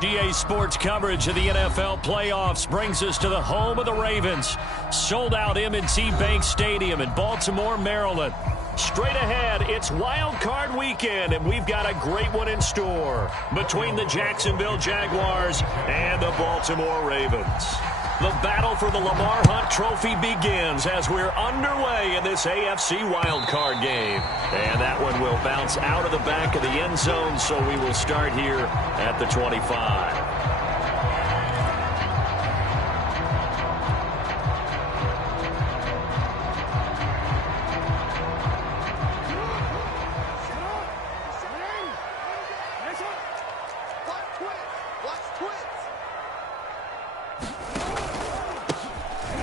GA Sports coverage of the NFL playoffs brings us to the home of the Ravens. Sold out M&T Bank Stadium in Baltimore, Maryland. Straight ahead, it's Wild Card Weekend, and we've got a great one in store between the Jacksonville Jaguars and the Baltimore Ravens. The battle for the Lamar Hunt Trophy begins as we're underway in this AFC wildcard game. And that one will bounce out of the back of the end zone, so we will start here at the 25.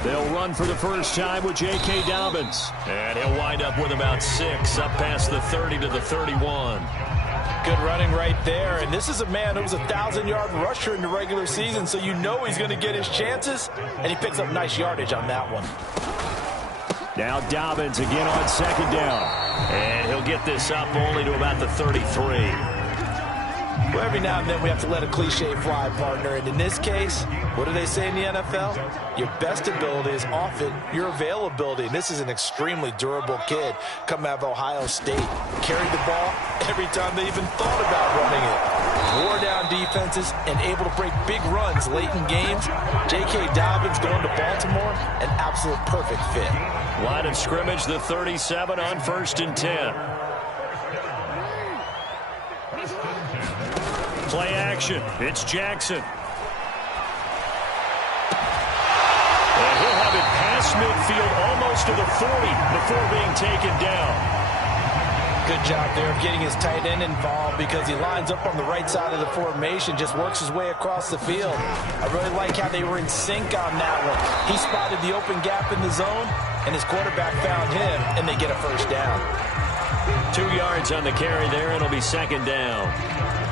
They'll run for the first time with J.K. Dobbins. And he'll wind up with about 6, up past the 30 to the 31. Good running right there. And this is a man who was a 1,000-yard rusher in the regular season, so you know he's going to get his chances. And he picks up nice yardage on that one. Now Dobbins again on second down. And he'll get this up only to about the 33. Well, every now and then we have to let a cliche fly, partner. And in this case, what do they say in the NFL? Your best ability is often your availability. And this is an extremely durable kid coming out of Ohio State. Carried the ball every time they even thought about running it. Wore down defenses and able to break big runs late in games. J.K. Dobbins going to Baltimore, an absolute perfect fit. Line of scrimmage, the 37 on 1st and 10. Play action. It's Jackson. And he'll have it past midfield almost to the 40 before being taken down. Good job there of getting his tight end involved because he lines up on the right side of the formation, just works his way across the field. I really like how they were in sync on that one. He spotted the open gap in the zone, and his quarterback found him, and they get a first down. 2 yards on the carry there, and it'll be second down.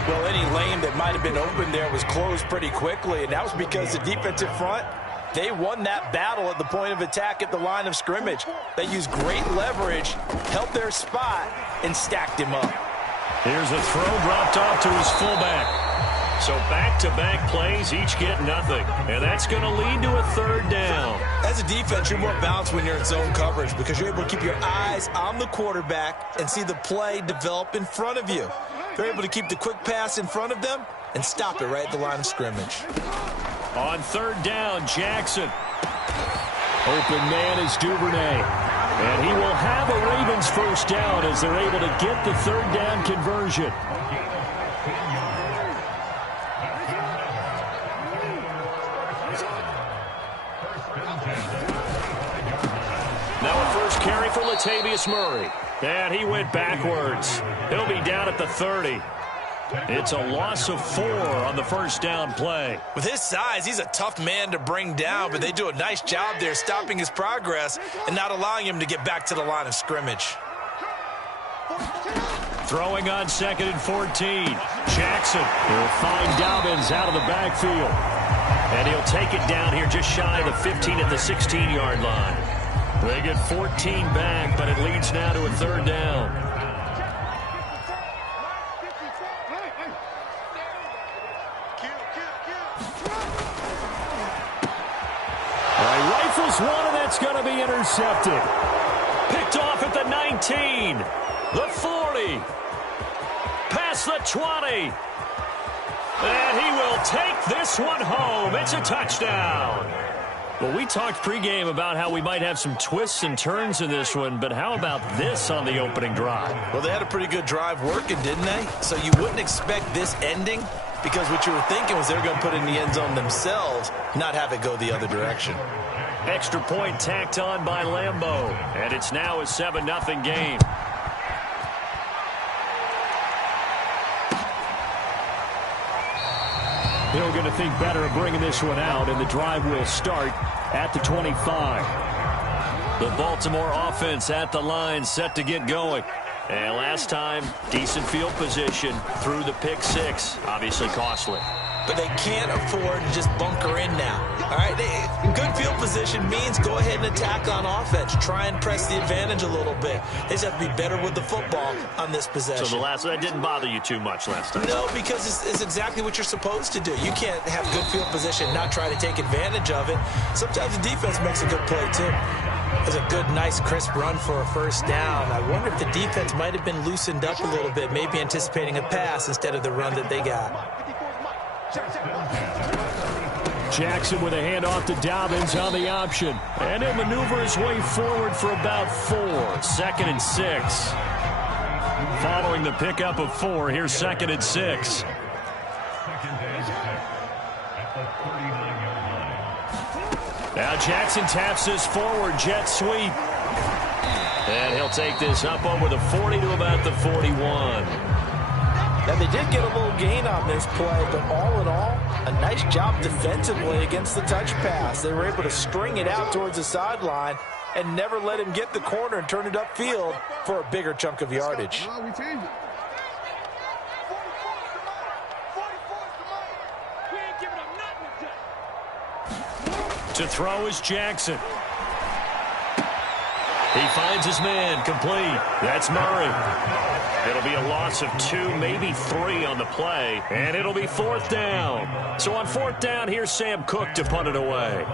Well, any lane that might have been open there was closed pretty quickly, and that was because the defensive front, they won that battle at the point of attack at the line of scrimmage. They used great leverage, held their spot, and stacked him up. Here's a throw dropped off to his fullback. So back-to-back plays, each get nothing. And that's going to lead to a third down. As a defense, you're more balanced when you're in zone coverage because you're able to keep your eyes on the quarterback and see the play develop in front of you. They're able to keep the quick pass in front of them and stop it right at the line of scrimmage. On third down, Jackson. Open man is Duvernay. And he will have a Ravens first down as they're able to get the third down conversion. Now a first carry for Latavius Murray. And he went backwards. He'll be down at the 30. It's a loss of 4 on the first down play. With his size, he's a tough man to bring down, but they do a nice job there stopping his progress and not allowing him to get back to the line of scrimmage. Throwing on 2nd and 14. Jackson will find Dobbins out of the backfield. And he'll take it down here just shy of the 15 at the 16-yard line. They get 14 back, but it leads now to a third down. Rifles one, and that's going to be intercepted. Picked off at the 19, the 40, past the 20. And he will take this one home. It's a touchdown. Well, we talked pregame about how we might have some twists and turns in this one, but how about this on the opening drive? Well, they had a pretty good drive working, didn't they? So you wouldn't expect this ending because what you were thinking was they were going to put it in the end zone themselves, not have it go the other direction. Extra point tacked on by Lambeau, and it's now a 7-0 game. They're going to think better of bringing this one out, and the drive will start at the 25. The Baltimore offense at the line, set to get going. And last time, decent field position through the pick 6, obviously costly. but they can't afford to just bunker in now. All right, good field position means go ahead and attack on offense. Try and press the advantage a little bit. They just have to be better with the football on this possession. So that didn't bother you too much last time? No, because it's exactly what you're supposed to do. You can't have good field position and not try to take advantage of it. Sometimes the defense makes a good play, too. There's a good, nice, crisp run for a first down. I wonder if the defense might have been loosened up a little bit, maybe anticipating a pass instead of the run that they got. Jackson with a handoff to Dobbins on the option. And he'll maneuver his way forward for about 4. 2nd and 6. Following the pickup of 4, here's 2nd and 6. Now Jackson taps this forward jet sweep. And he'll take this up over the 40 to about the 41. Now, they did get a little gain on this play, but all in all, a nice job defensively against the touch pass. They were able to string it out towards the sideline and never let him get the corner and turn it upfield for a bigger chunk of yardage. To throw is Jackson. He finds his man, complete. That's Murray. It'll be a loss of 2, maybe 3 on the play, and it'll be 4th down. So on 4th down, here's Sam Cook to punt it away.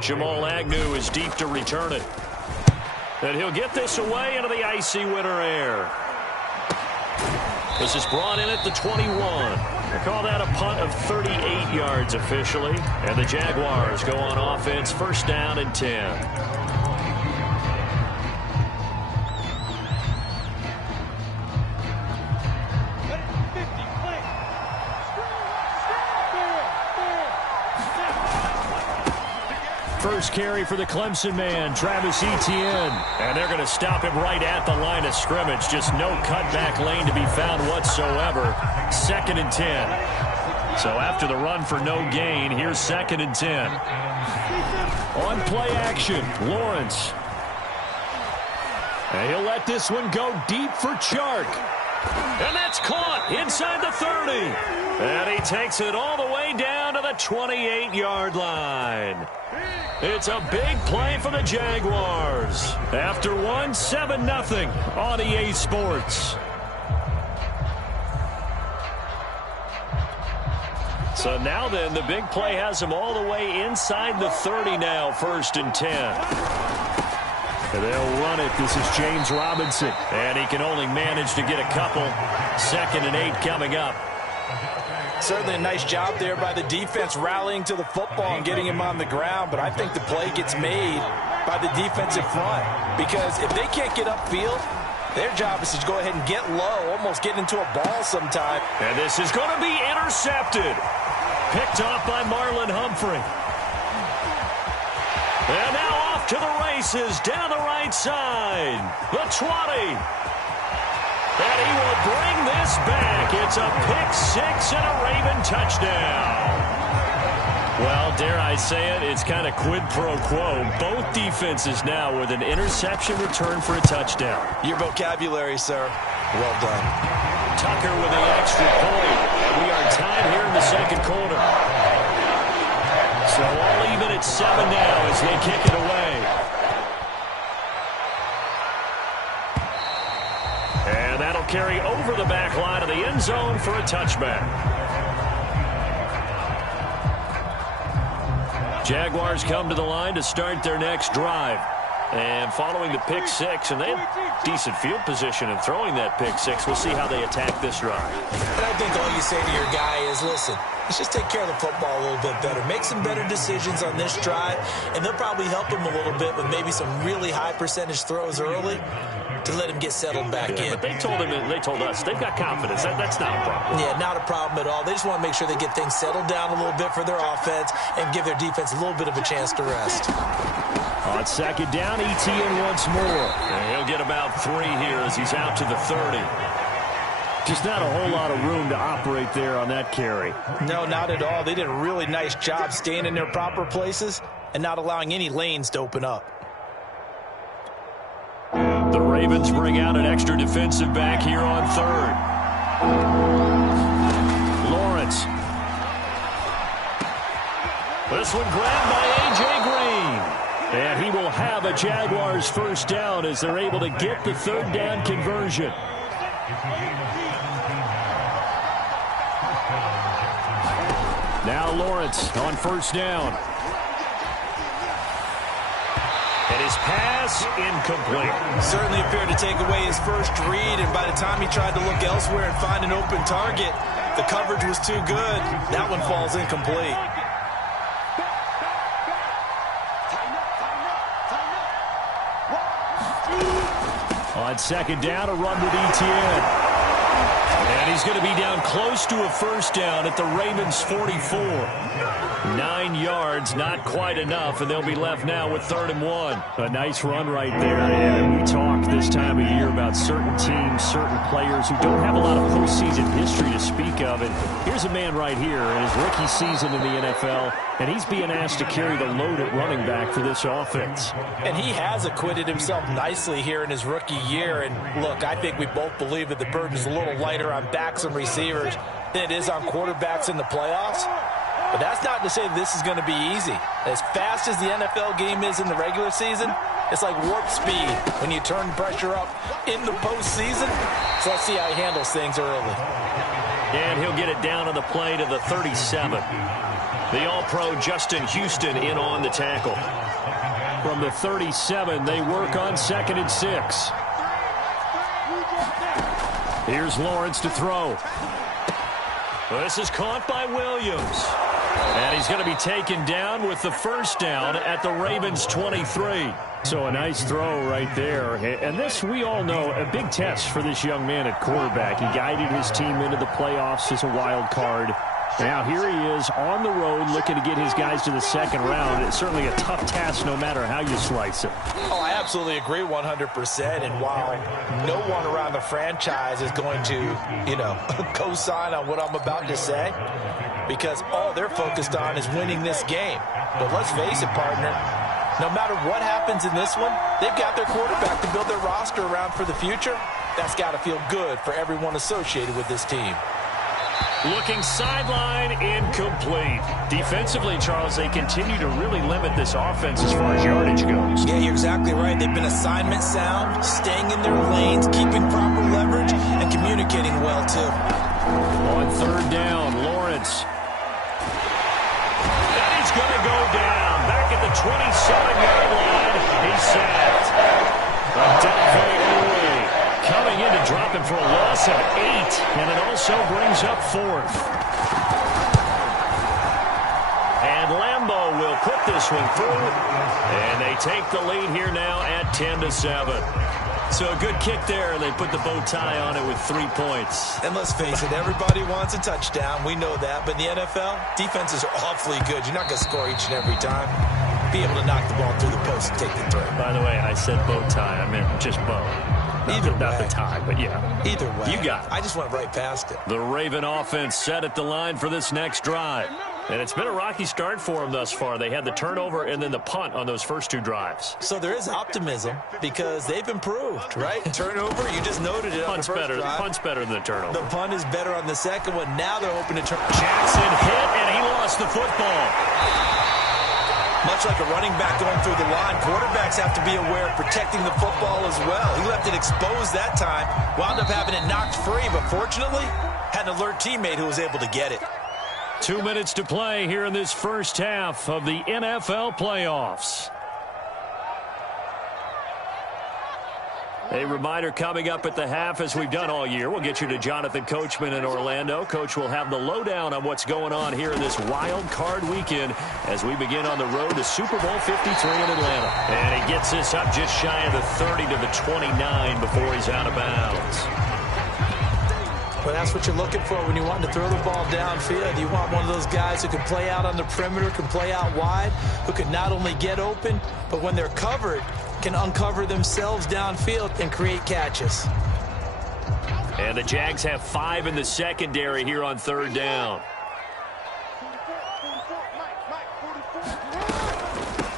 Jamal Agnew is deep to return it. And he'll get this away into the icy winter air. This is brought in at the 21. They call that a punt of 38 yards officially. And the Jaguars go on offense, 1st down and 10. First carry for the Clemson man, Travis Etienne. And they're going to stop him right at the line of scrimmage. Just no cutback lane to be found whatsoever. 2nd and 10. So after the run for no gain, here's 2nd and 10. On play action, Lawrence. And he'll let this one go deep for Chark. And that's caught inside the 30. And he takes it all the way down to the 28-yard line. It's a big play for the Jaguars. After one, 7-0 on EA Sports. So now then, the big play has him all the way inside the 30 now, 1st and 10. And they'll run it. This is James Robinson. And he can only manage to get a couple. 2nd and 8 coming up. Certainly a nice job there by the defense rallying to the football and getting him on the ground, but I think the play gets made by the defensive front because if they can't get upfield, their job is to go ahead and get low, almost get into a ball sometime. And this is going to be intercepted. Picked off by Marlon Humphrey. And now off to the races down the right side. The 20. And he will bring this back. It's a pick-6 and a Raven touchdown. Well, dare I say it, it's kind of quid pro quo. Both defenses now with an interception return for a touchdown. Your vocabulary, sir. Well done. Tucker with the extra point. And we are tied here in the 2nd quarter. So all even at 7 now as they kick it away. And that'll carry over the back line of the end zone for a touchback. Jaguars come to the line to start their next drive. And following the pick-6, and they have decent field position in throwing that pick-6. We'll see how they attack this drive. And I think all you say to your guy is, listen, let's just take care of the football a little bit better. Make some better decisions on this drive, and they'll probably help him a little bit with maybe some really high percentage throws early to let him get settled back in. But they told us they've got confidence. That's not a problem. Yeah, not a problem at all. They just want to make sure they get things settled down a little bit for their offense and give their defense a little bit of a chance to rest. On 2nd down, Etienne once more. And he'll get about 3 here as he's out to the 30. Just not a whole lot of room to operate there on that carry. No, not at all. They did a really nice job staying in their proper places and not allowing any lanes to open up. The Ravens bring out an extra defensive back here on 3rd. Lawrence. This one grabbed by A.J. Green. And he will have a Jaguars first down as they're able to get the third down conversion. Now Lawrence on first down. And his pass incomplete. Certainly appeared to take away his first read, and by the time he tried to look elsewhere and find an open target, the coverage was too good. That one falls incomplete. On second down, a run with Etienne. And he's going to be down close to a first down at the Ravens' 44. 9 yards, not quite enough, and they'll be left now with 3rd and 1. A nice run right there. And we talk this time of year about certain teams, certain players who don't have a lot of postseason history to speak of. And here's a man right here in his rookie season in the NFL, and he's being asked to carry the load at running back for this offense. And he has acquitted himself nicely here in his rookie year. And look, I think we both believe that the burden is a little lighter on backs and receivers than it is on quarterbacks in the playoffs. But that's not to say this is going to be easy. As fast as the NFL game is in the regular season, it's like warp speed when you turn pressure up in the postseason. So let's see how he handles things early. And he'll get it down on the play to the 37. The All-Pro Justin Houston in on the tackle. From the 37, they work on 2nd and 6. Here's Lawrence to throw. This is caught by Williams. And he's going to be taken down with the first down at the Ravens' 23. So a nice throw right there. And this, we all know, a big test for this young man at quarterback. He guided his team into the playoffs as a wild card. Now here he is on the road looking to get his guys to the 2nd round. It's certainly a tough task no matter how you slice it. Oh, I absolutely agree 100%. And while no one around the franchise is going to, co-sign on what I'm about to say, because all they're focused on is winning this game. But let's face it, partner, no matter what happens in this one, they've got their quarterback to build their roster around for the future. That's got to feel good for everyone associated with this team. Looking sideline, incomplete. Defensively, Charles, they continue to really limit this offense as far as yardage goes. Yeah, you're exactly right. They've been assignment sound, staying in their lanes, keeping proper leverage, and communicating well, too. On 3rd down, Lawrence. And he's going to go down. Back at the 27-yard line, he's sacked. Adolfo coming in to drop him for a loss of 8, and it also brings up 4th. And Lambeau will put this one through, and they take the lead here now at 10-7. So a good kick there, and they put the bow tie on it with 3 points. And let's face it, everybody wants a touchdown. We know that, but in the NFL, defenses are awfully good. You're not going to score each and every time. Be able to knock the ball through the post and take the throw. By the way, I said bow tie. I meant just bow. Not the tie, but yeah. Either way. You got it. I just went right past it. The Raven offense set at the line for this next drive. And it's been a rocky start for them thus far. They had the turnover and then the punt on those first 2 drives. So there is optimism because they've improved, right? Turnover, you just noted it on the first drive. Punt's better than the turnover. The punt is better on the second one. Now they're hoping to turn. Jackson hit, and he lost the football. Much like a running back going through the line, quarterbacks have to be aware of protecting the football as well. He left it exposed that time, wound up having it knocked free, but fortunately, had an alert teammate who was able to get it. 2 minutes to play here in this first half of the NFL playoffs. A reminder coming up at the half, as we've done all year. We'll get you to Jonathan Coachman in Orlando. Coach will have the lowdown on what's going on here in this wild card weekend as we begin on the road to Super Bowl 53 in Atlanta. And he gets this up just shy of the 30 to the 29 before he's out of bounds. Well, that's what you're looking for when you want to throw the ball downfield. You want one of those guys who can play out on the perimeter, can play out wide, who can not only get open, but when they're covered, can uncover themselves downfield and create catches. And the Jags have 5 in the secondary here on 3rd down.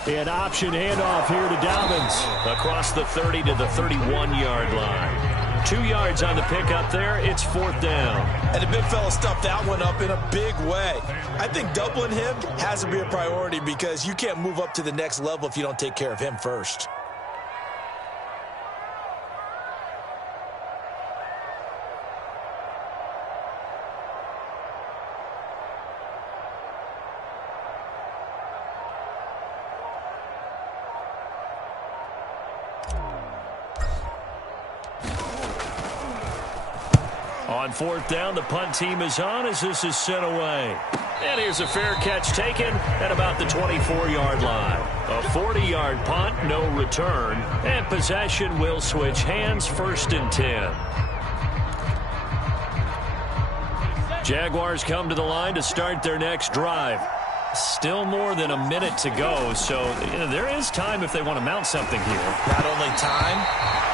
An option handoff here to Dobbins across the 30 to the 31-yard line. 2 yards on the pickup there. It's 4th down. And the big fella stuffed that one up in a big way. I think doubling him has to be a priority because you can't move up to the next level if you don't take care of him first. On 4th down, the punt team is on as this is sent away. And here's a fair catch taken at about the 24-yard line. A 40-yard punt, no return. And possession will switch hands, 1st and 10. Jaguars come to the line to start their next drive. Still more than a minute to go, so there is time if they want to mount something here. Not only time,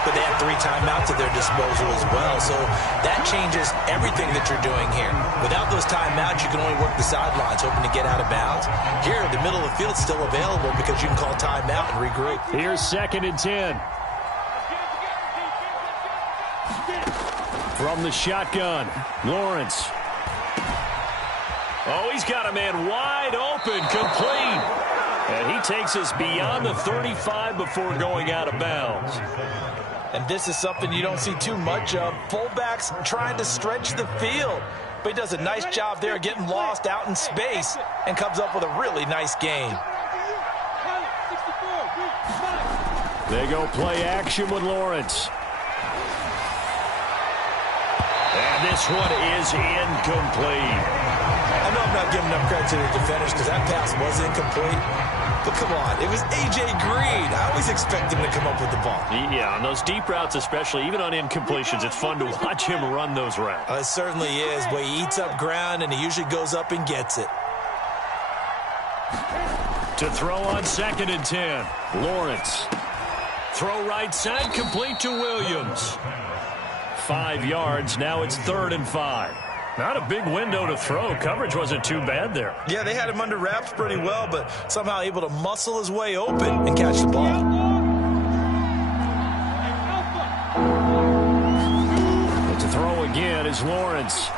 but they have 3 timeouts at their disposal as well. So that changes everything that you're doing here. Without those timeouts, you can only work the sidelines, hoping to get out of bounds. Here, the middle of the field is still available because you can call timeout and regroup. Here's 2nd and 10. From the shotgun, Lawrence. Oh, he's got a man wide open, complete. And he takes us beyond the 35 before going out of bounds. And this is something you don't see too much of. Fullbacks trying to stretch the field. But he does a nice job there getting lost out in space and comes up with a really nice gain. They go play action with Lawrence. And this one is incomplete. I know I'm not giving enough credit to the defenders because that pass was incomplete. But come on, it was A.J. Green. I always expect him to come up with the ball. Yeah, on those deep routes especially, even on incompletions, it's fun to watch him run those routes. It certainly is, but he eats up ground and he usually goes up and gets it. To throw on 2nd and 10, Lawrence. Throw right side, complete to Williams. 5 yards, now it's 3rd and 5. Not a big window to throw. Coverage wasn't too bad there. Yeah, they had him under wraps pretty well, but somehow able to muscle his way open and catch the ball. But to throw again is Lawrence.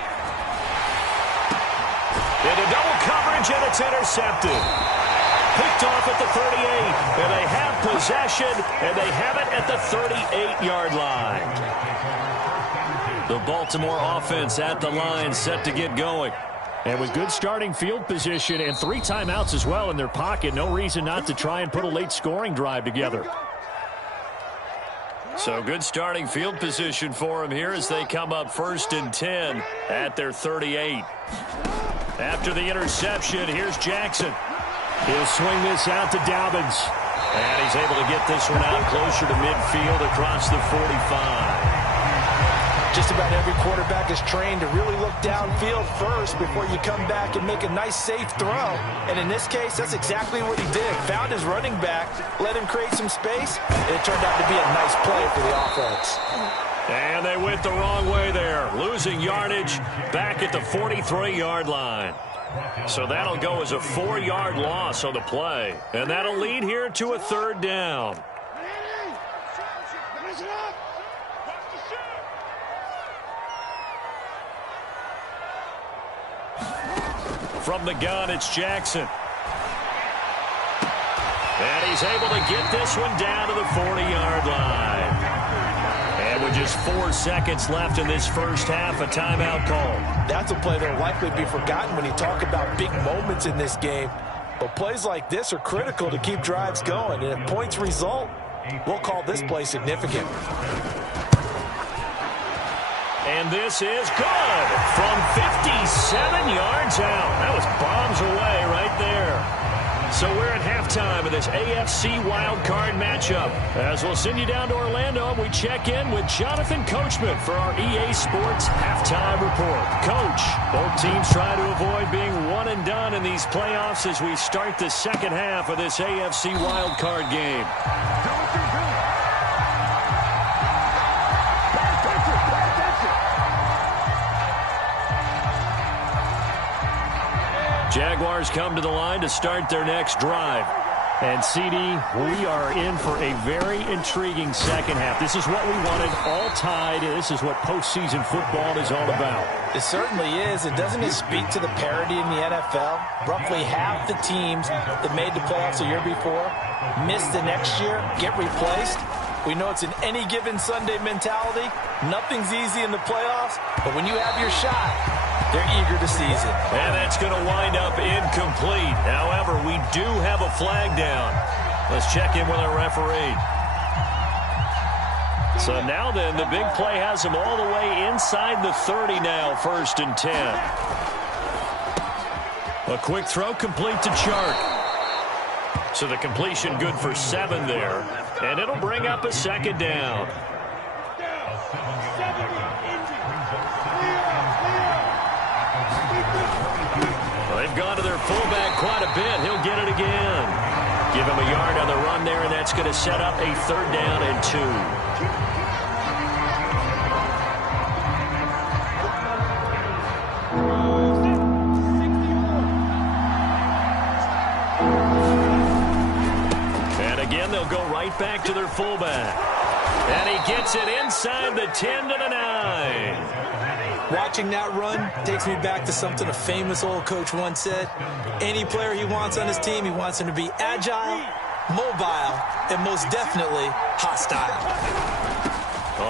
Into double coverage, and it's intercepted. Picked off at the 38, and they have possession, and they have it at the 38-yard line. The Baltimore offense at the line, set to get going. And with good starting field position and 3 timeouts as well in their pocket, no reason not to try and put a late scoring drive together. So good starting field position for them here as they come up 1st and 10 at their 38. After the interception, here's Jackson. He'll swing this out to Dobbins. And he's able to get this one out closer to midfield across the 45. Just about every quarterback is trained to really look downfield first before you come back and make a nice, safe throw. And in this case, that's exactly what he did. Found his running back, let him create some space, and it turned out to be a nice play for the offense. And they went the wrong way there, losing yardage back at the 43-yard line. So that'll go as a 4-yard loss on the play. And that'll lead here to a 3rd down. From the gun, it's Jackson. And he's able to get this one down to the 40-yard line. And with just 4 seconds left in this first half, a timeout call. That's a play that will likely be forgotten when you talk about big moments in this game. But plays like this are critical to keep drives going. And if points result, we'll call this play significant. And this is good from 57 yards out. That was bombs away right there. So we're at halftime of this AFC wildcard matchup. As we'll send you down to Orlando, we check in with Jonathan Coachman for our EA Sports Halftime Report. Coach, both teams try to avoid being one and done in these playoffs as we start the second half of this AFC wildcard game. Jaguars come to the line to start their next drive. And, CD, we are in for a very intriguing second half. This is what we wanted, all tied. This is what postseason football is all about. It certainly is. And doesn't it speak to the parity in the NFL? Roughly half the teams that made the playoffs a year before miss the next year, get replaced. We know it's an any given Sunday mentality. Nothing's easy in the playoffs, but when you have your shot, they're eager to seize it. And that's going to wind up incomplete. However, we do have a flag down. Let's check in with our referee. So now then, the big play has them all the way inside the 30 now, 1st and 10. A quick throw complete to Chark. So the completion good for 7 there. And it'll bring up a 2nd down. They've gone to their fullback quite a bit. He'll get it again. Give him a yard on the run there, and that's going to set up a 3rd down and 2. And again, they'll go right back to their fullback. And he gets it inside the 10 to the 9. Watching that run takes me back to something a famous old coach once said. Any player he wants on his team, he wants him to be agile, mobile, and most definitely hostile.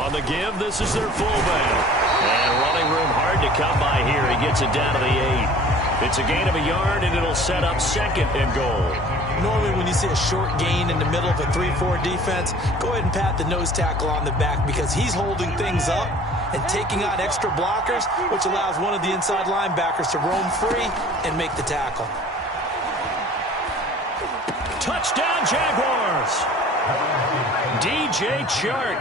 On the give, this is their fullback. And running room hard to come by here. He gets it down to the 8. It's a gain of a yard, and it'll set up 2nd and goal. Normally when you see a short gain in the middle of a 3-4 defense, go ahead and pat the nose tackle on the back because he's holding things up and taking on extra blockers, which allows one of the inside linebackers to roam free and make the tackle. Touchdown, Jaguars! DJ Chark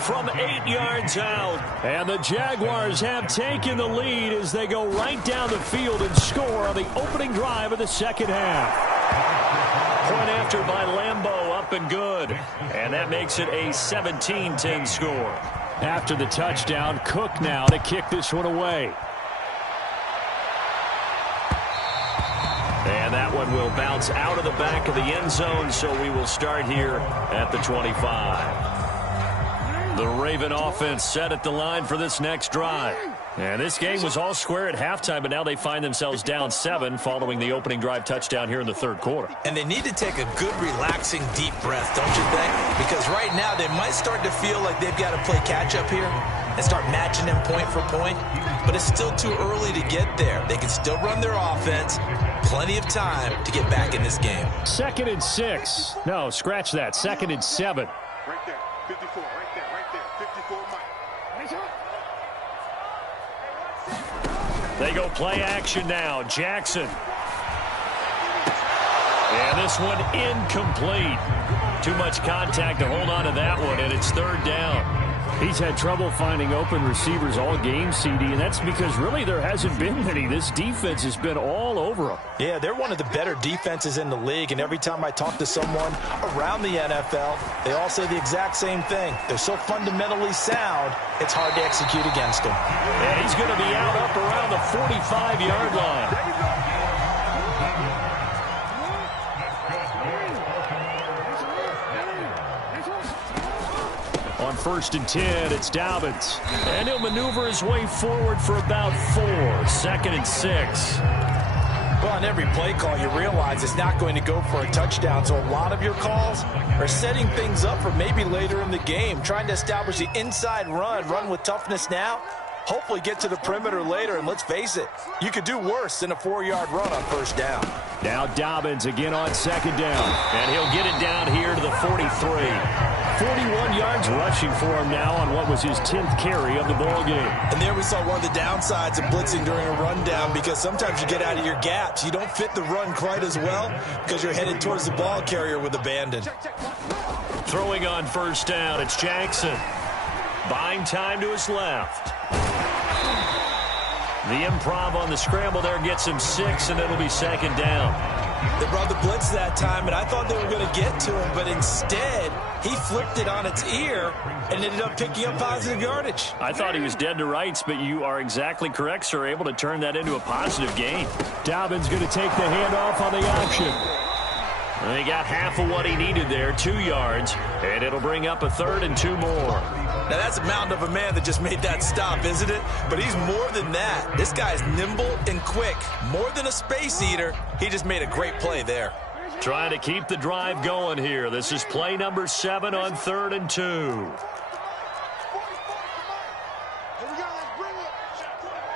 from 8 yards out. And the Jaguars have taken the lead as they go right down the field and score on the opening drive of the second half. Point after by Lambeau, up and good. And that makes it a 17-10 score. After the touchdown, Cook now to kick this one away. And that one will bounce out of the back of the end zone, so we will start here at the 25. The Raven offense set at the line for this next drive. And this game was all square at halftime, but now they find themselves down 7 following the opening drive touchdown here in the 3rd quarter. And they need to take a good, relaxing, deep breath, don't you think? Because right now they might start to feel like they've got to play catch-up here and start matching them point for point. But it's still too early to get there. They can still run their offense. Plenty of time to get back in this game. 2nd and 6. No, scratch that. 2nd and 7. Right there. 54. Right there. 54. Mike. They go play action now. Jackson. And this one incomplete. Too much contact to hold on to that one, and it's 3rd down. He's had trouble finding open receivers all game, CD, and that's because really there hasn't been many. This defense has been all over them. Yeah, they're one of the better defenses in the league, and every time I talk to someone around the NFL, they all say the exact same thing. They're so fundamentally sound, it's hard to execute against them. And he's going to be out up around the 45-yard line. On 1st and 10, it's Dobbins. And he'll maneuver his way forward for about 4. 2nd and 6. Well, on every play call, you realize it's not going to go for a touchdown. So a lot of your calls are setting things up for maybe later in the game, trying to establish the inside run with toughness now. Hopefully get to the perimeter later, and let's face it, you could do worse than a 4-yard run on 1st down. Now Dobbins again on 2nd down, and he'll get it down here to the 43. 41 yards rushing for him now on what was his 10th carry of the ball game. And there we saw one of the downsides of blitzing during a rundown, because sometimes you get out of your gaps. You don't fit the run quite as well because you're headed towards the ball carrier with abandon. Throwing on 1st down, it's Jackson. Buying time to his left. The improv on the scramble there gets him 6, and it'll be 2nd down. They brought the blitz that time, and I thought they were going to get to him, but instead, he flipped it on its ear and ended up picking up positive yardage. I thought he was dead to rights, but you are exactly correct, sir, able to turn that into a positive gain. Dobbins going to take the handoff on the option. And he got half of what he needed there, 2 yards, and it'll bring up a 3rd and 2 more. Now, that's a mountain of a man that just made that stop, isn't it? But he's more than that. This guy's nimble and quick. More than a space eater, he just made a great play there. Trying to keep the drive going here. This is play number 7 on 3rd and 2. Here we go, let's bring it.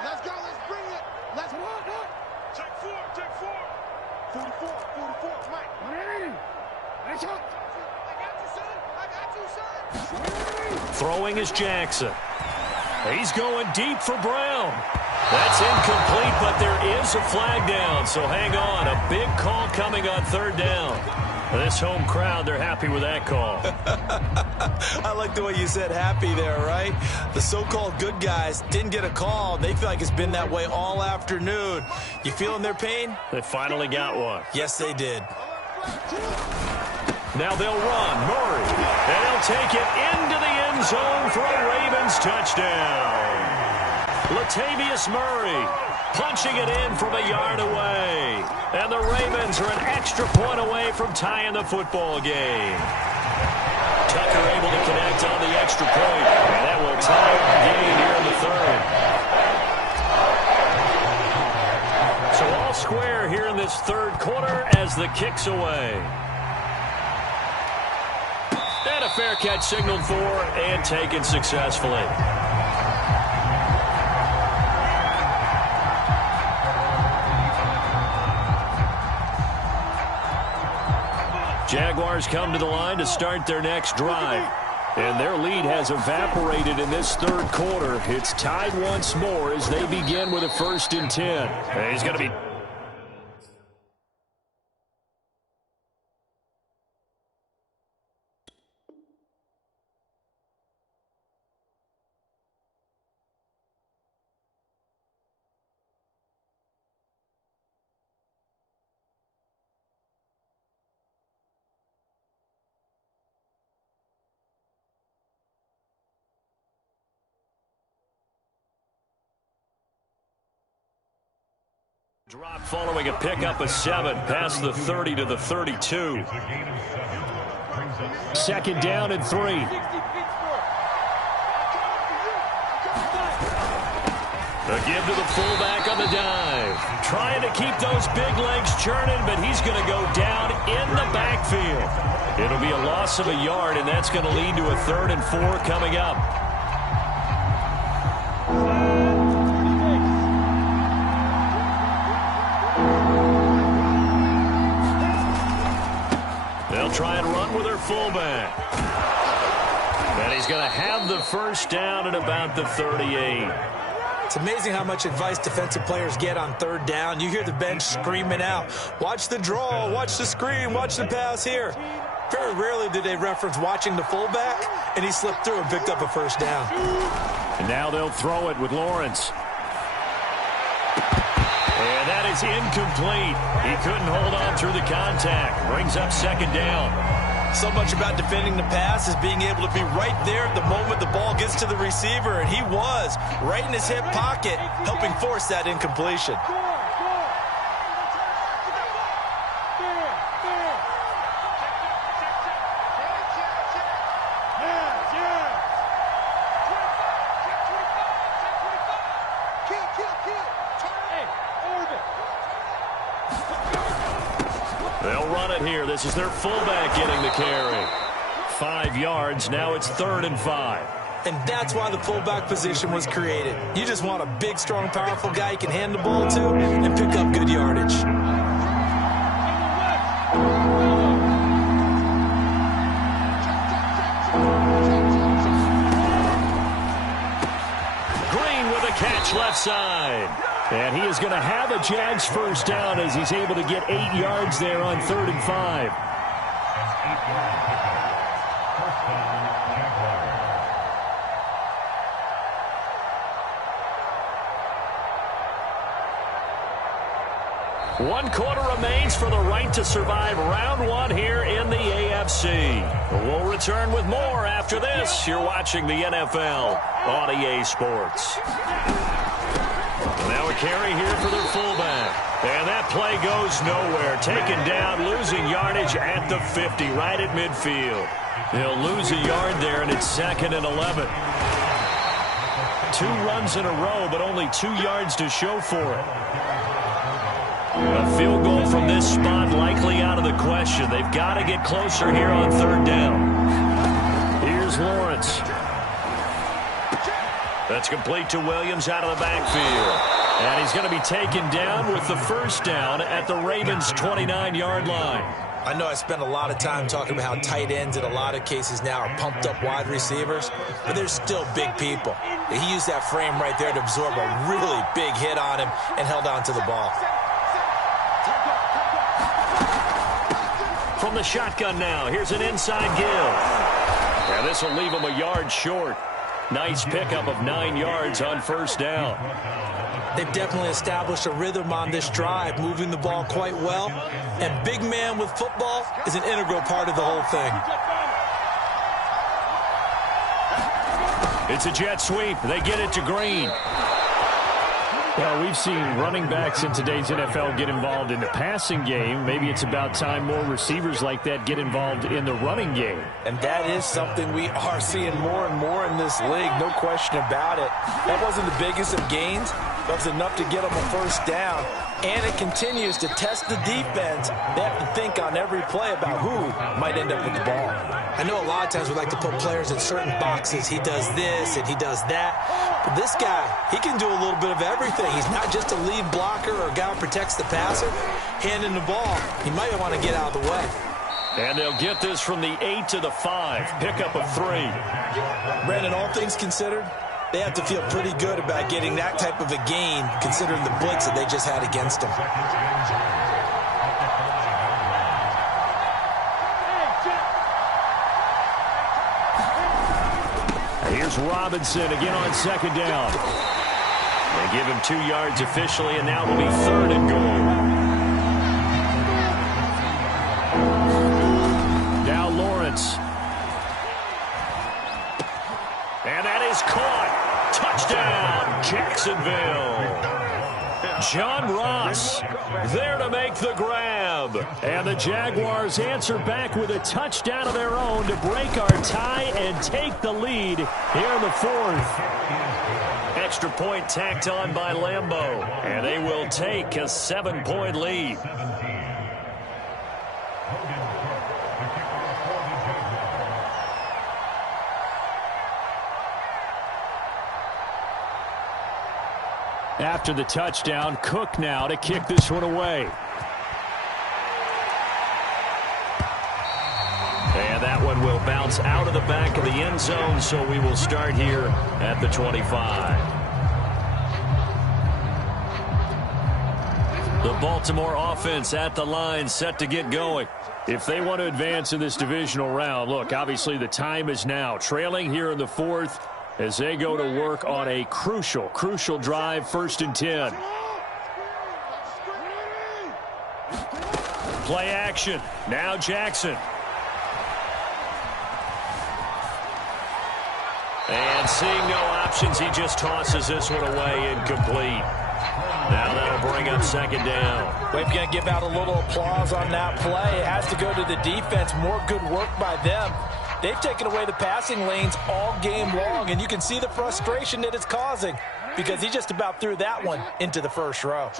Let's go, let's bring it. Let's walk up. Check 4, check 4. 44, Mike. Let's go. I got you, son. Throwing is Jackson. He's going deep for Brown. That's incomplete, but there is a flag down, so hang on. A big call coming on 3rd down. This home crowd, they're happy with that call. I like the way you said happy there, right? The so-called good guys didn't get a call. They feel like it's been that way all afternoon. You feeling their pain? They finally got one. Yes, they did. Now they'll run. Murray. And he'll take it into the end zone for a Ravens touchdown. Latavius Murray punching it in from a yard away. And the Ravens are an extra point away from tying the football game. Tucker able to connect on the extra point. And that will tie the game here in the 3rd. So all square here in this 3rd quarter as the kick's away. And a fair catch signaled for and taken successfully. Jaguars come to the line to start their next drive. And their lead has evaporated in this 3rd quarter. It's tied once more as they begin with a 1st and 10. And he's going to be... Drop following a pickup of 7 past the 30 to the 32. 2nd down and 3. A give to the fullback on the dive. Trying to keep those big legs churning, but he's going to go down in the backfield. It'll be a loss of a yard, and that's going to lead to a 3rd and 4 coming up. They'll try and run with their fullback. And he's going to have the 1st down at about the 38. It's amazing how much advice defensive players get on 3rd down. You hear the bench screaming out, watch the draw, watch the screen, watch the pass here. Very rarely do they reference watching the fullback, and he slipped through and picked up a 1st down. And now they'll throw it with Lawrence. And that is incomplete. He couldn't hold on through the contact. Brings up 2nd down. So much about defending the pass is being able to be right there at the moment the ball gets to the receiver, and he was right in his hip pocket, helping force that incompletion. They'll run it here. This is their fullback getting the carry. 5 yards. Now it's 3rd and 5. And that's why the fullback position was created. You just want a big, strong, powerful guy you can hand the ball to and pick up good yardage. Green with a catch left side. And he is going to have a Jags 1st down as he's able to get 8 yards there on 3rd and 5. One quarter remains for the right to survive round 1 here in the AFC. We'll return with more after this. You're watching the NFL on EA Sports. Now a carry here for their fullback. And that play goes nowhere. Taken down, losing yardage at the 50, right at midfield. He'll lose a yard there, and it's 2nd and 11. 2 runs in a row, but only 2 yards to show for it. A field goal from this spot likely out of the question. They've got to get closer here on 3rd down. Here's Lawrence. That's complete to Williams out of the backfield. And he's going to be taken down with the 1st down at the Ravens' 29-yard line. I know I spent a lot of time talking about how tight ends in a lot of cases now are pumped up wide receivers, but they're still big people. He used that frame right there to absorb a really big hit on him and held on to the ball. From the shotgun now, here's an inside give. And this will leave him a yard short. Nice pickup of 9 yards on 1st down. They've definitely established a rhythm on this drive, moving the ball quite well. And big man with football is an integral part of the whole thing. It's a jet sweep. They get it to Green. Well, we've seen running backs in today's NFL get involved in the passing game. Maybe it's about time more receivers like that get involved in the running game. And that is something we are seeing more and more in this league, no question about it. That wasn't the biggest of gains. That was enough to get them a 1st down. And it continues to test the defense. They have to think on every play about who might end up with the ball. I know a lot of times we like to put players in certain boxes. He does this and he does that. But this guy, he can do a little bit of everything. He's not just a lead blocker or a guy who protects the passer. Handing the ball, he might want to get out of the way. And they'll get this from the 8 to the 5. Pickup of 3. Brandon, all things considered, they have to feel pretty good about getting that type of a gain, considering the blitz that they just had against them. Here's Robinson again on 2nd down. They give him 2 yards officially, and now it'll be 3rd and goal. Now Lawrence. And that is caught. Touchdown, Jacksonville. John Ross there to make the grab. And the Jaguars answer back with a touchdown of their own to break our tie and take the lead here in the 4th. Extra point tacked on by Lambeau. And they will take a 7-point lead. After the touchdown, Cook now to kick this one away. And that one will bounce out of the back of the end zone, so we will start here at the 25. The Baltimore offense at the line, set to get going. If they want to advance in this divisional round, look, obviously the time is now. Trailing here in the 4th. As they go to work on a crucial drive, 1st and 10. Play action. Now Jackson. And seeing no options, he just tosses this one away incomplete. Now that'll bring up 2nd down. We're going to give out a little applause on that play. It has to go to the defense. More good work by them. They've taken away the passing lanes all game long, and you can see the frustration that it's causing because he just about threw that one into the 1st row.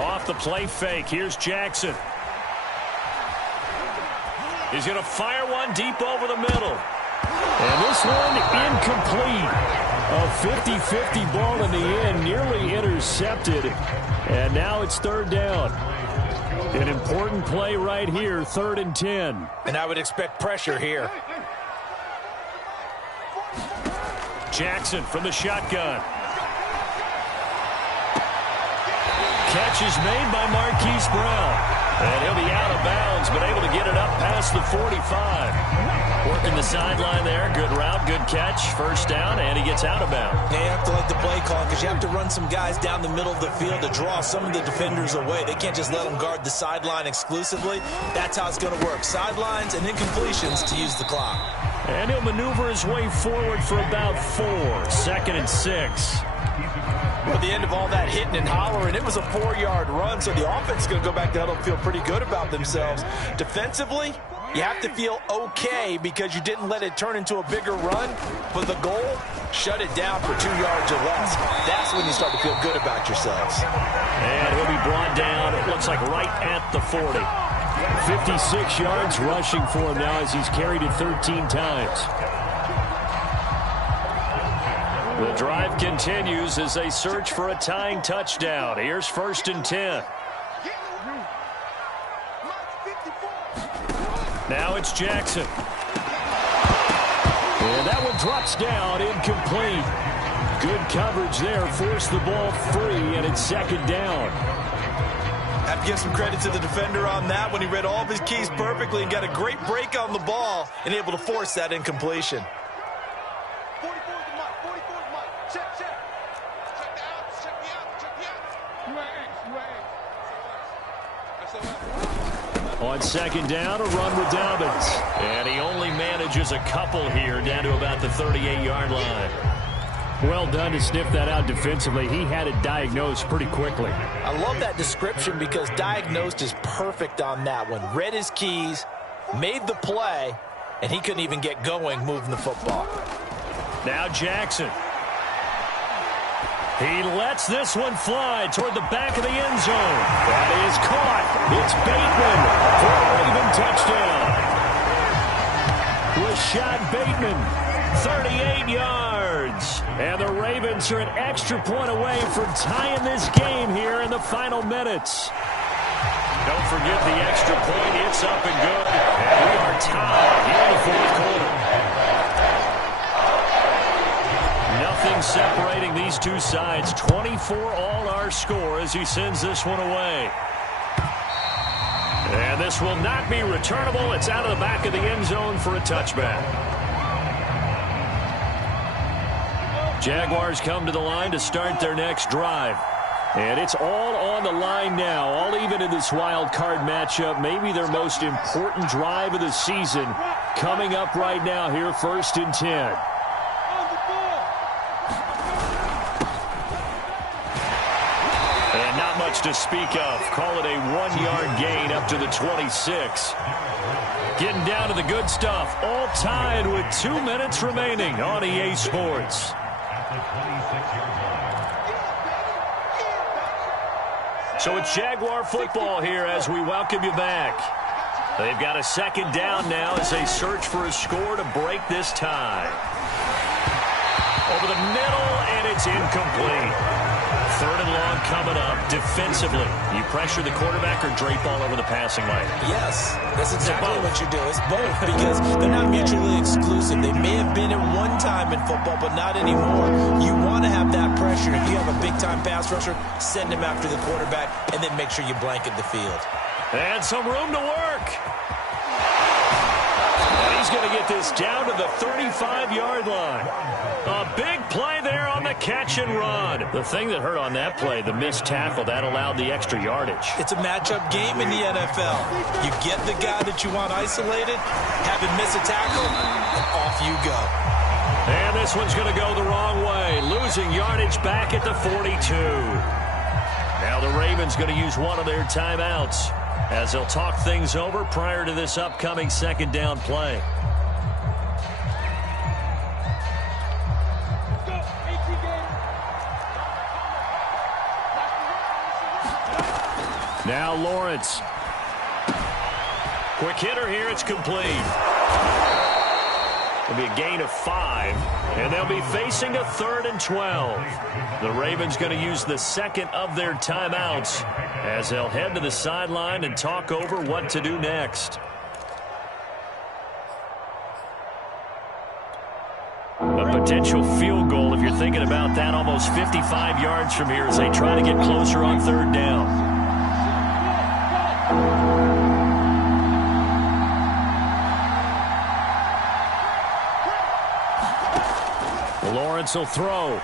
Off the play fake, here's Jackson. He's going to fire one deep over the middle. And this one incomplete. A 50-50 ball in the end, nearly intercepted. And now it's 3rd down. An important play right here, 3rd and 10. And I would expect pressure here. Jackson from the shotgun. Catch is made by Marquise Brown. And he'll be out of bounds, but able to get it up past the 45. Working the sideline there. Good route, good catch. 1st down, and he gets out of bounds. Yeah, you have to like the play call because you have to run some guys down the middle of the field to draw some of the defenders away. They can't just let them guard the sideline exclusively. That's how it's going to work. Sidelines and incompletions to use the clock. And he'll maneuver his way forward for about 4. 2nd and 6. Well, the end of all that hitting and hollering, it was a 4-yard run, so the offense is going to go back to huddle and feel pretty good about themselves. Defensively, you have to feel okay because you didn't let it turn into a bigger run, but the goal, shut it down for 2 yards or less. That's when you start to feel good about yourselves. And he'll be brought down, it looks like right at the 40. 56 yards rushing for him now as he's carried it 13 times. The drive continues as they search for a tying touchdown. Here's 1st and 10. Now it's Jackson. And that one drops down, incomplete. Good coverage there, forced the ball free, and it's 2nd down. I have to give some credit to the defender on that when he read all of his keys perfectly and got a great break on the ball and able to force that incompletion. On 2nd down, a run with Dobbins. And he only manages a couple here down to about the 38-yard line. Well done to sniff that out defensively. He had it diagnosed pretty quickly. I love that description because diagnosed is perfect on that one. Read his keys, made the play, and he couldn't even get going moving the football. Now Jackson. He lets this one fly toward the back of the end zone. That is caught. It's Bateman for a Raven touchdown. Rashad Bateman, 38 yards. And the Ravens are an extra point away from tying this game here in the final minutes. Don't forget the extra point. It's up and good. And we are tied here in the 4th quarter. Nothing separating these two sides. 24 all our score as he sends this one away. And this will not be returnable. It's out of the back of the end zone for a touchback. Jaguars come to the line to start their next drive. And it's all on the line now, all even in this wild card matchup. Maybe their most important drive of the season coming up right now here, 1st and 10. And not much to speak of. Call it a 1-yard gain up to the 26. Getting down to the good stuff. All tied with 2 minutes remaining on EA Sports. So it's Jaguar football here as we welcome you back. They've got a 2nd down now as they search for a score to break this tie. Over the middle, and it's incomplete. 3rd and long coming up. Defensively, you pressure the quarterback or drape all over the passing lane? Yes, that's exactly what you do. It's both because they're not mutually exclusive. They may have been at one time in football, but not anymore. You want to have that pressure. If you have a big-time pass rusher, send him after the quarterback, and then make sure you blanket the field. And some room to work. And he's going to get this down to the 35-yard line. A big play there on the catch and run. The thing that hurt on that play, the missed tackle, that allowed the extra yardage. It's a matchup game in the NFL. You get the guy that you want isolated, have him miss a tackle, and off you go. And this one's going to go the wrong way, losing yardage back at the 42. Now the Ravens going to use one of their timeouts as they'll talk things over prior to this upcoming 2nd down play. Now Lawrence. Quick hitter here. It's complete. It'll be a gain of 5. And they'll be facing a 3rd and 12. The Ravens going to use the 2nd of their timeouts as they'll head to the sideline and talk over what to do next. A potential field goal, if you're thinking about that, almost 55 yards from here as they try to get closer on 3rd down. Lawrence will throw.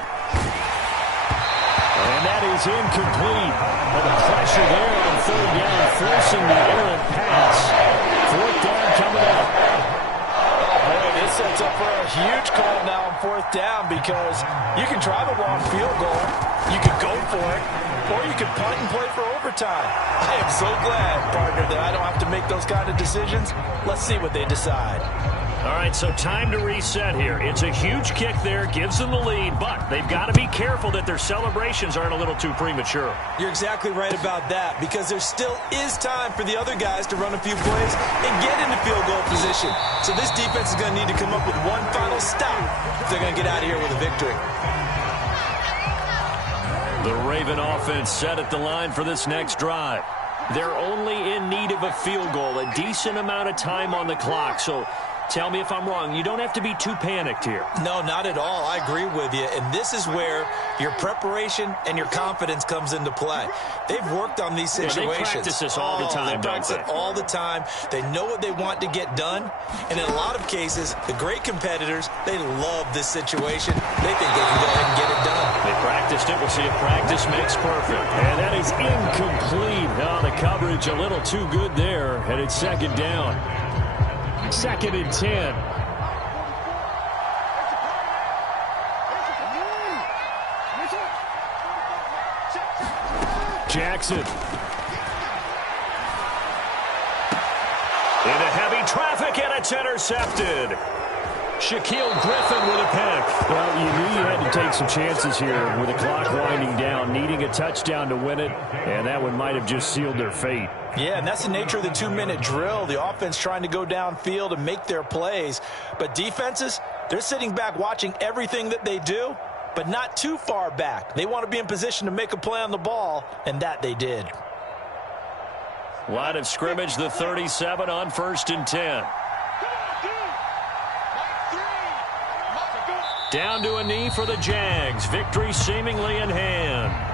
And that is incomplete. Well, the pressure there on 3rd down, forcing the errant pass. 4th down coming up. Boy, this sets up for a huge call now on 4th down because you can try the long field goal, you could go for it, or you could punt and play for overtime. I am so glad, partner, that I don't have to make those kind of decisions. Let's see what they decide. All right, so time to reset here. It's a huge kick there, gives them the lead, but they've got to be careful that their celebrations aren't a little too premature. You're exactly right about that, because there still is time for the other guys to run a few plays and get into field goal position. So this defense is going to need to come up with one final stop if they're going to get out of here with a victory. The Raven offense set at the line for this next drive. They're only in need of a field goal, a decent amount of time on the clock, so tell me if I'm wrong. You don't have to be too panicked here. No, not at all. I agree with you. And this is where your preparation and your confidence comes into play. They've worked on these situations. They practice this all the time, They practice it all the time. They know what they want to get done. And in a lot of cases, the great competitors, they love this situation. They think they can go ahead and get it done. They practiced it. We'll see if practice makes perfect. And that is incomplete. Oh, the coverage a little too good there. And it's 2nd down. 2nd and 10. Jackson. Into heavy traffic, and it's intercepted. Shaquille Griffin with a pick. Well, you knew you had to take some chances here with the clock winding down, needing a touchdown to win it, and that one might have just sealed their fate. Yeah, and that's the nature of the 2-minute drill. The offense trying to go downfield and make their plays. But defenses, they're sitting back watching everything that they do, but not too far back. They want to be in position to make a play on the ball, and that they did. Line of scrimmage, the 37 on 1st and 10. Down to a knee for the Jags. Victory seemingly in hand.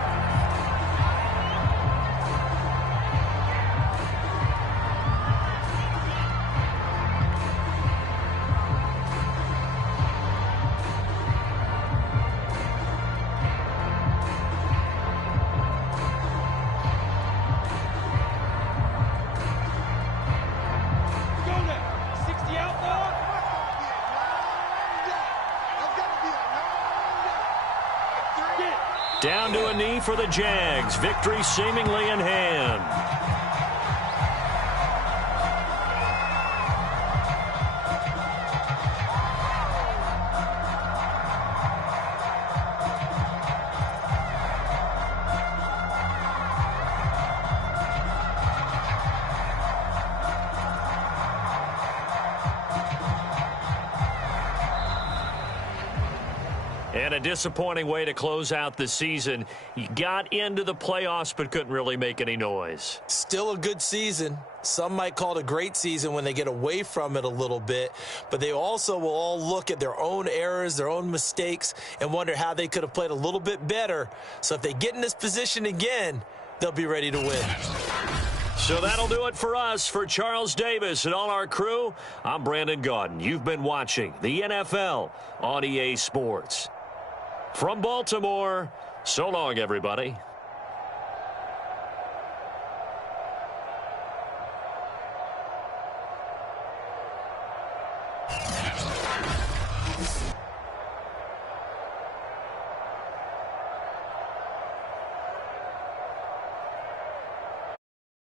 Down to a knee for the Jags. Victory seemingly in hand. And a disappointing way to close out the season. You got into the playoffs but couldn't really make any noise. Still a good season. Some might call it a great season when they get away from it a little bit. But they also will all look at their own errors, their own mistakes, and wonder how they could have played a little bit better. So if they get in this position again, they'll be ready to win. So that'll do it for us. For Charles Davis and all our crew, I'm Brandon Gaudin. You've been watching the NFL on EA Sports. From Baltimore, so long, everybody.